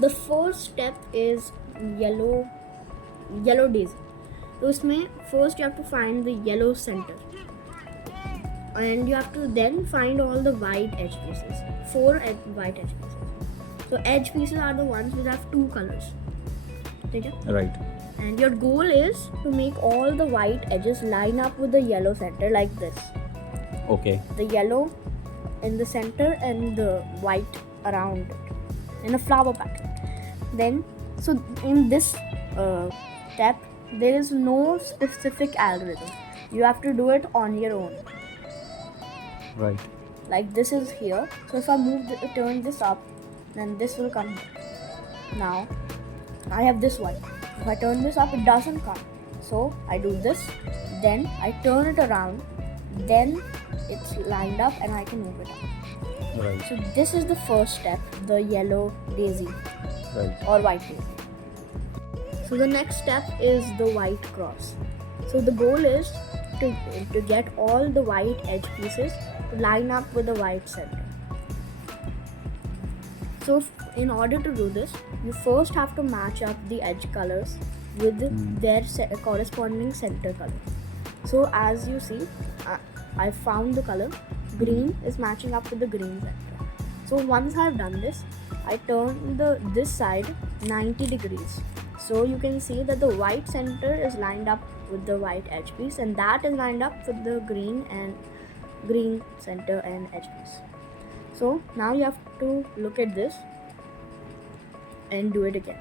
The first step is yellow daisy. तो इसमें first you have to find the yellow center, and you have to then find all the white edge pieces, white edge pieces. So edge pieces are the ones which have two colors. Okay? Right. And your goal is to make all the white edges line up with the yellow center like this. Okay. The yellow in the center and the white around it in a flower pattern. Then, so in this step, there is no specific algorithm. You have to do it on your own. Right. Like this is here. So if I turn this up, then this will come here. Now, I have this one. If I turn this up, it doesn't come. So I do this, then I turn it around, then it's lined up and I can move it up. Right. So this is the first step, the yellow daisy Right. or white daisy. So the next step is the white cross. So the goal is to get all the white edge pieces to line up with the white center. So in order to do this, you first have to match up the edge colors with their corresponding center color. So as you see, I found the color green is matching up with the green center. So once I've done this, I turn this side 90 degrees. So you can see that the white center is lined up with the white edge piece, and that is lined up with the green center and edge piece. So now you have to look at this and do it again.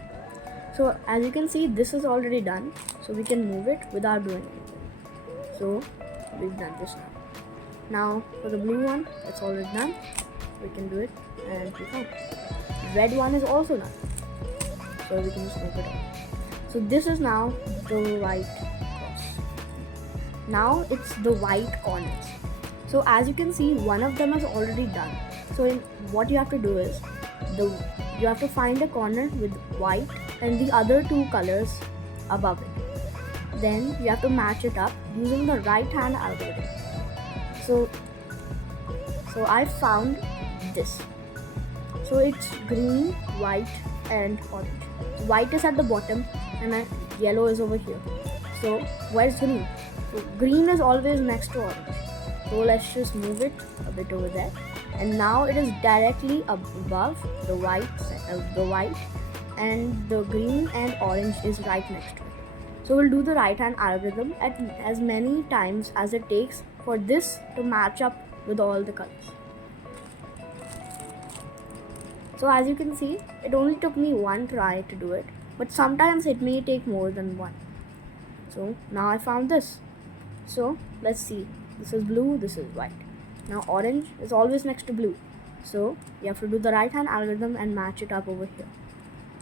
So as you can see, this is already done, so we can move it without doing anything. So we've done this now. Now for the blue one, it's already done. We can do it and we found. Red one is also done, so we can just move it up. So this is now the white cross. Now it's the white corners. So as you can see, one of them is already done. So what you have to do is, you have to find a corner with white and the other two colors above it. Then you have to match it up using the right hand algorithm. So I found this. So it's green, white and orange. So white is at the bottom and yellow is over here. So where's green? So green is always next to orange. So let's just move it a bit over there. And now it is directly above the white, and the green and orange is right next to it. So we'll do the right hand algorithm at as many times as it takes for this to match up with all the colors. So as you can see, it only took me one try to do it, but sometimes it may take more than one. So now I found this. So let's see. This is blue, this is white. Now orange is always next to blue. So you have to do the right hand algorithm and match it up over here.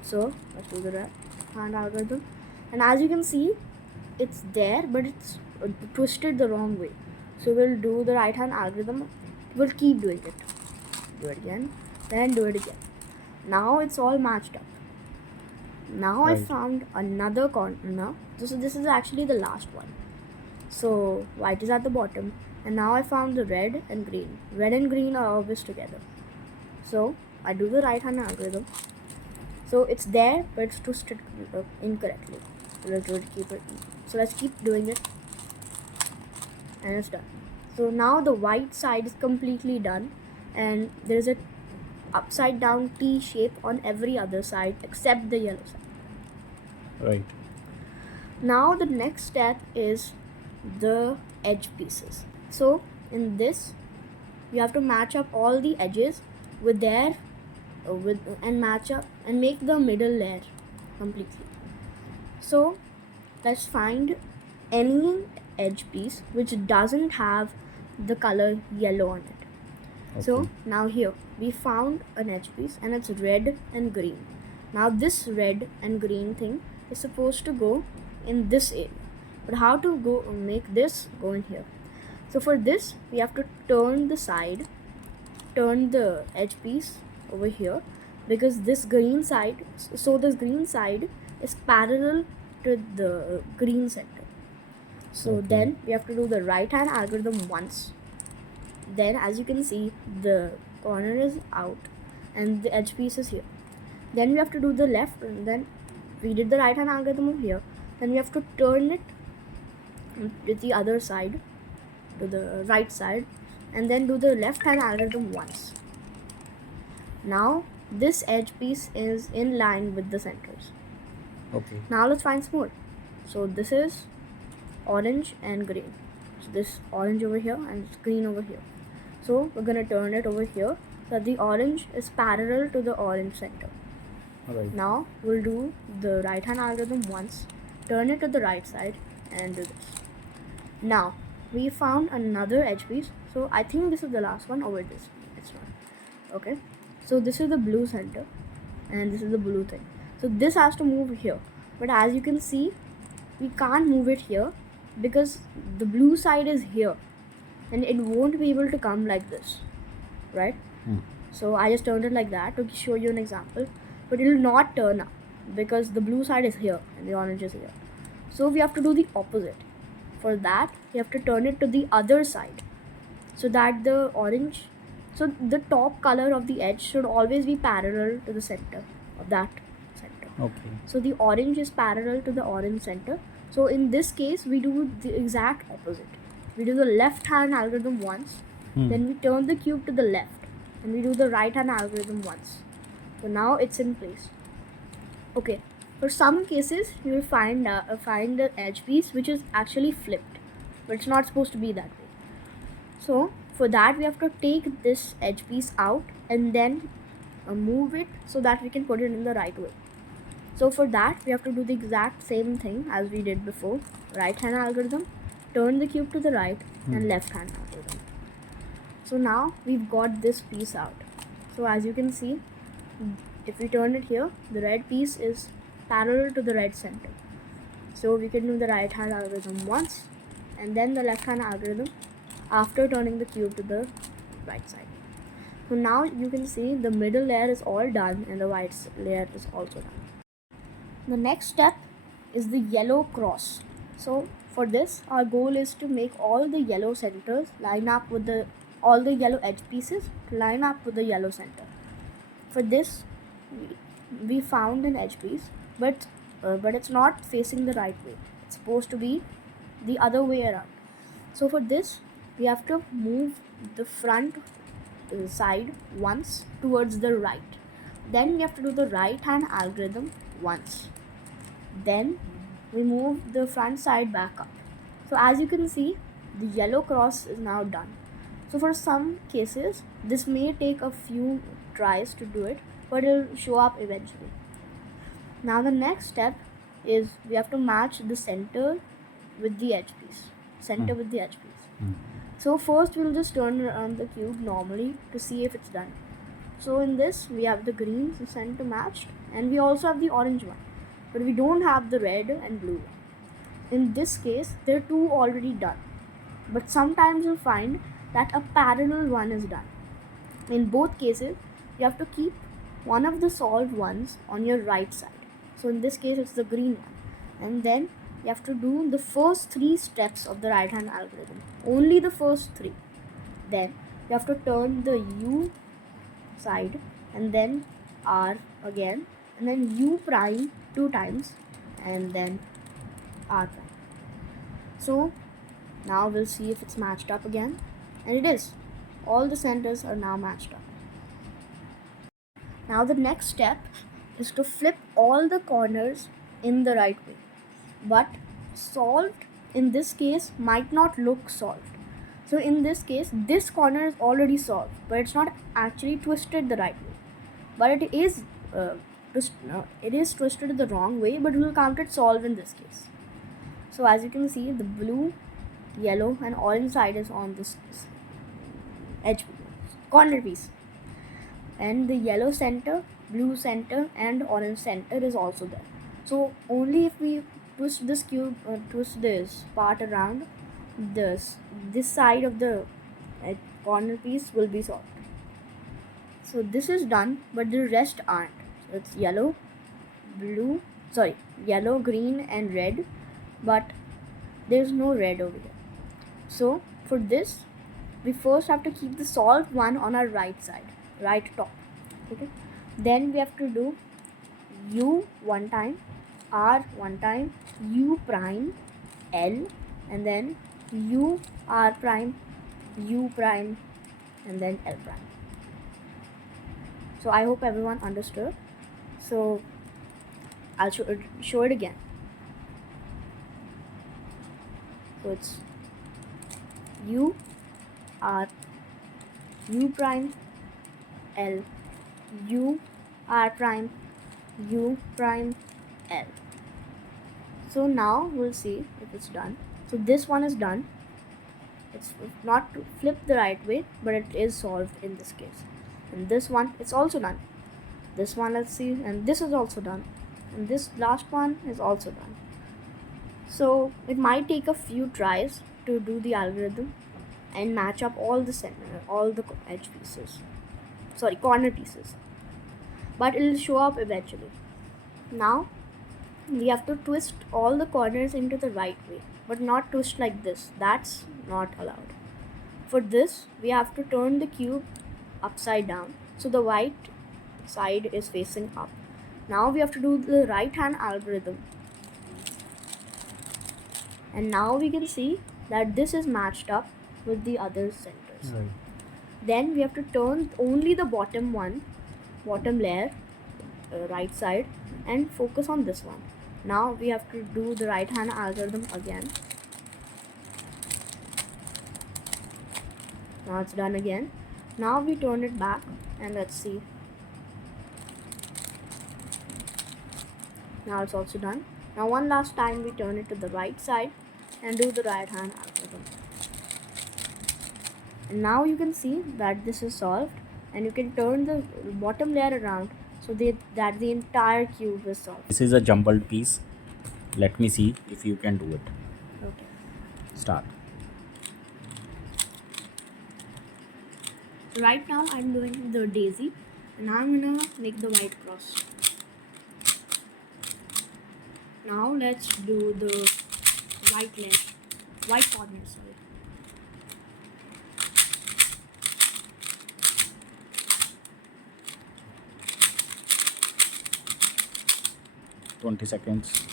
So let's do the right hand algorithm. And as you can see, it's there, but it's twisted the wrong way. So we'll do the right hand algorithm. We'll keep doing it. Do it again, then do it again. Now it's all matched up. Now Right. I found another corner. This is actually the last one. So white is at the bottom, and now I found the red and green. Red and green are always together. So I do the right hand algorithm. So it's there, but it's twisted incorrectly. So let's keep doing it, and it's done. So now the white side is completely done, and there's a upside down T shape on every other side except the yellow side. Right. Now the next step is the edge pieces. So in this, you have to match up all the edges with and match up and make the middle layer completely. So let's find any edge piece which doesn't have the color yellow on it. Okay. So now here we found an edge piece and it's red and green. Now this red and green thing is supposed to go in this area. But how to make this go in here? So for this, we have to turn the edge piece over here, because this green side is parallel to the green center. So Okay. then we have to do the right hand algorithm once. Then as you can see, the corner is out and the edge piece is here. Then we have to do the left, and then we did the right hand algorithm over here. Then we have to turn it to the other side, to the right side, and then do the left hand algorithm once. Now this edge piece is in line with the centers. Okay. Now let's find some more. So this is orange and green. So this orange over here and green over here. So we're gonna turn it over here so that the orange is parallel to the orange center. Right. Now we'll do the right hand algorithm once, turn it to the right side, and do this. Now we found another edge piece. So I think this is the last one over this. It's not. Okay. So this is the blue center, and this is the blue thing. So this has to move here. But as you can see, we can't move it here because the blue side is here, and it won't be able to come like this, right? So I just turned it like that to show you an example, but it will not turn up because the blue side is here and the orange is here. So we have to do the opposite. For that, we have to turn it to the other side so that the orange, so the top color of the edge should always be parallel to the center of that center. Okay. So the orange is parallel to the orange center. So in this case, we do the exact opposite. We do the left hand algorithm once, then we turn the cube to the left, and we do the right hand algorithm once. So now it's in place. Okay. For some cases, you will find the edge piece which is actually flipped, but it's not supposed to be that way. So for that, we have to take this edge piece out and then move it so that we can put it in the right way. So for that, we have to do the exact same thing as we did before. Right hand algorithm, turn the cube to the right, and left hand algorithm. So now we've got this piece out. So as you can see, if we turn it here, the red piece is parallel to the red center. So we can do the right hand algorithm once, and then the left hand algorithm after turning the cube to the right side. So now you can see the middle layer is all done and the white layer is also done. The next step is the yellow cross. So for this, our goal is to make all the yellow centers line up with all the yellow edge pieces to line up with the yellow center. For this, we found an edge piece, but it's not facing the right way. It's supposed to be the other way around. So for this, we have to move the front side once towards the right. Then we have to do the right hand algorithm once. Then we move the front side back up. So as you can see, the yellow cross is now done. So for some cases, this may take a few tries to do it, but it will show up eventually. Now the next step is we have to match the center with the edge piece. With the edge piece. So first we'll just turn around the cube normally to see if it's done. So in this, we have the green center matched, and we also have the orange one, but we don't have the red and blue one. In this case, there are two already done, but sometimes you'll find that a parallel one is done. In both cases, you have to keep one of the solved ones on your right side. So in this case, it's the green one, and then you have to do the first three steps of the right hand algorithm, only the first three. Then you have to turn the U side, and then R again, and then U prime 2 times, and then R prime. So now we'll see if it's matched up again, and it is. All the centers are now matched up. Now the next step is to flip all the corners in the right way, but solved in this case might not look solved. So in this case, this corner is already solved, but it's not actually twisted the right way. But it is twisted the wrong way, but we'll count it solved in this case. So as you can see, the blue, yellow, and orange side is on this edge corner piece, and the yellow center, blue center, and orange center is also there. So only if we twist this cube, twist this part around, this side of the corner piece will be solved. So this is done, but the rest aren't. So it's yellow, green, and red, but there's no red over here. So for this, we first have to keep the solved one on our right side, right top. Okay. Then we have to do U one time, R one time, U prime, L, and then U R prime, U prime, and then L prime. So I hope everyone understood. So I'll show it again. So it's U R U prime L U R prime U prime L. So now we'll see if it's done. So this one is done. It's not flipped the right way, but it is solved in this case. And this one, it's also done. This one, let's see, and this is also done. And this last one is also done. So it might take a few tries to do the algorithm and match up all the edge pieces. Sorry, corner pieces. But it'll show up eventually. Now we have to twist all the corners into the right way, but not twist like this. That's not allowed. For this, we have to turn the cube upside down so the white side is facing up. Now we have to do the right hand algorithm. And now we can see that this is matched up with the other centers. Right. Then we have to turn only the bottom layer, right side, and focus on this one. Now we have to do the right hand algorithm again. Now it's done again. Now we turn it back and let's see. Now it's also done. Now one last time we turn it to the right side and do the right hand algorithm. And now you can see that this is solved, and you can turn the bottom layer around so that the entire cube is solved. This is a jumbled piece. Let me see if you can do it. Okay. Start. Right now I'm doing the daisy, and I'm gonna make the white cross. Now let's do the white corner, sorry. Twenty seconds.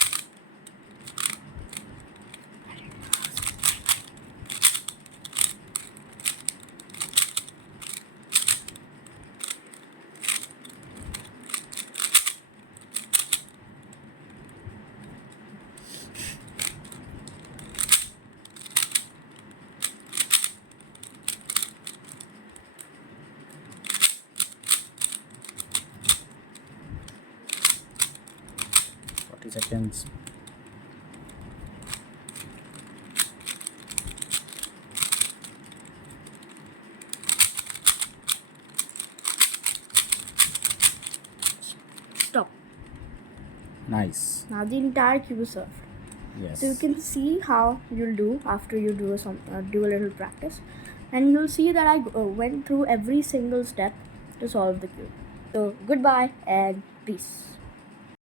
Seconds. Stop. Nice. Now the entire cube is solved. Yes. So you can see how you'll do after you do a little practice, and you'll see that I went through every single step to solve the cube. So goodbye and peace.